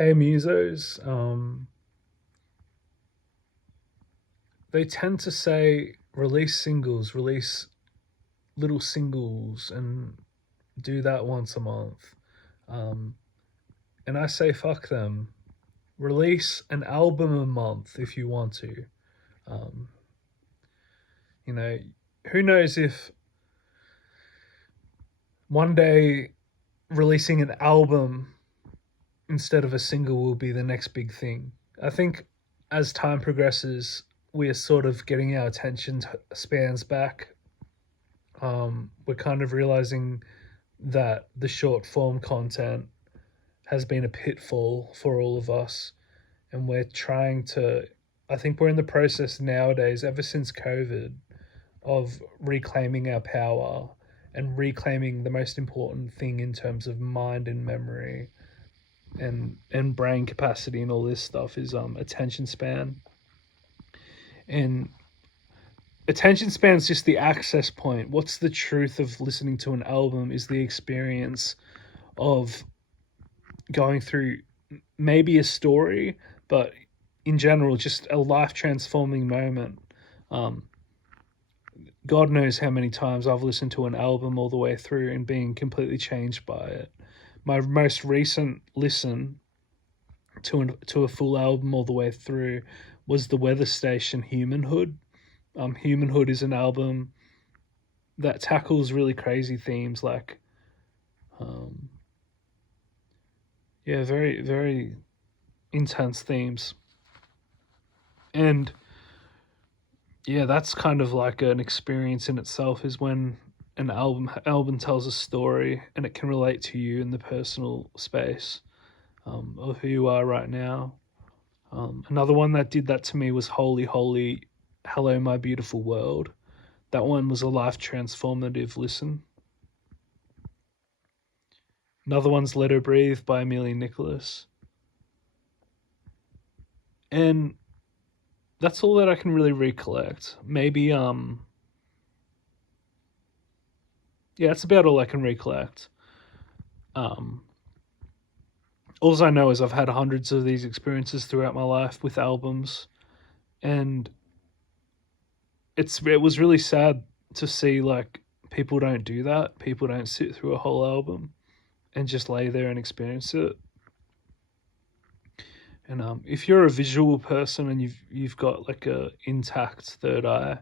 Hey musos, they tend to say release singles, release little singles, and do that once a month. Um, and I say fuck them. Release an album a month if you want to. Um, you know, who knows if one day releasing an album instead of a single will be the next big thing. I think as time progresses, we are sort of getting our attention spans back. We're kind of realizing that the short form content has been a pitfall for all of us, and we're trying to. I think we're in the process nowadays, ever since COVID, of reclaiming our power and reclaiming the most important thing in terms of mind and memory and brain capacity and all this stuff is attention span. And attention span is just the access point. What's the truth of listening to an album is the experience of going through maybe a story, but in general, just a life transforming moment. Um, God knows how many times I've listened to an album all the way through and being completely changed by it. My most recent listen to a full album all the way through was the Weather Station Humanhood. Humanhood is an album that tackles really crazy themes like, um, yeah, very very intense themes, and yeah, that's kind of like an experience in itself. Is when an album tells a story and it can relate to you in the personal space of who you are right now. Another one that did that to me was Holy Holy, Hello My Beautiful World. That one was a life transformative listen. Another one's Let Her Breathe by Amelia Nicholas. And that's all that I can really recollect. Maybe yeah, that's about all I can recollect. Um all I know is I've had hundreds of these experiences throughout my life with albums, and it was really sad to see like people don't do that. People don't sit through a whole album and just lay there and experience it. And if you're a visual person and you've got like a intact third eye,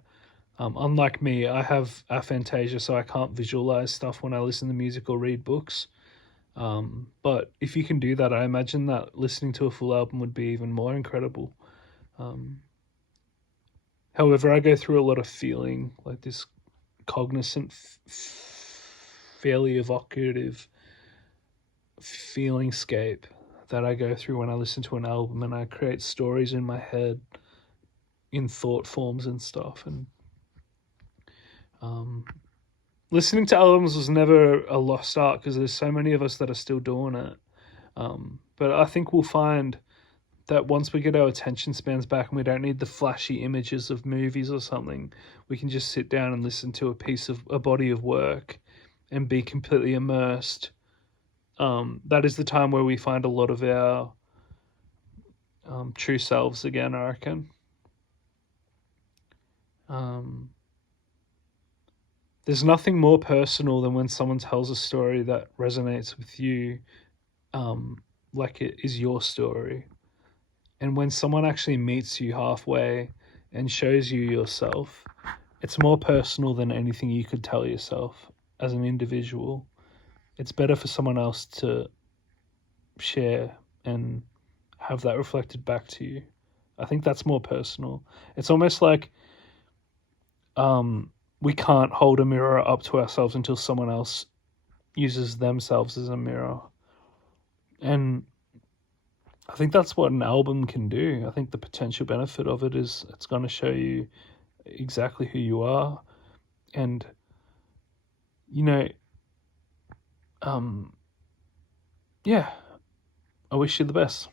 unlike me, I have aphantasia, so I can't visualize stuff when I listen to music or read books. But if you can do that, I imagine that listening to a full album would be even more incredible. Um, However, I go through a lot of feeling, like this cognizant, fairly evocative feeling scape that I go through when I listen to an album, and I create stories in my head in thought forms and stuff. And um, listening to albums was never a lost art because there's so many of us that are still doing it. But I think we'll find that once we get our attention spans back and we don't need the flashy images of movies or something, we can just sit down and listen to a body of work and be completely immersed. That is the time where we find a lot of our true selves again, I reckon. Um, there's nothing more personal than when someone tells a story that resonates with you, like it is your story. And when someone actually meets you halfway and shows you yourself, it's more personal than anything you could tell yourself as an individual. It's better for someone else to share and have that reflected back to you. I think that's more personal. It's almost like we can't hold a mirror up to ourselves until someone else uses themselves as a mirror. And I think that's what an album can do. I think the potential benefit of it is it's going to show you exactly who you are. And, you know, um, yeah, I wish you the best.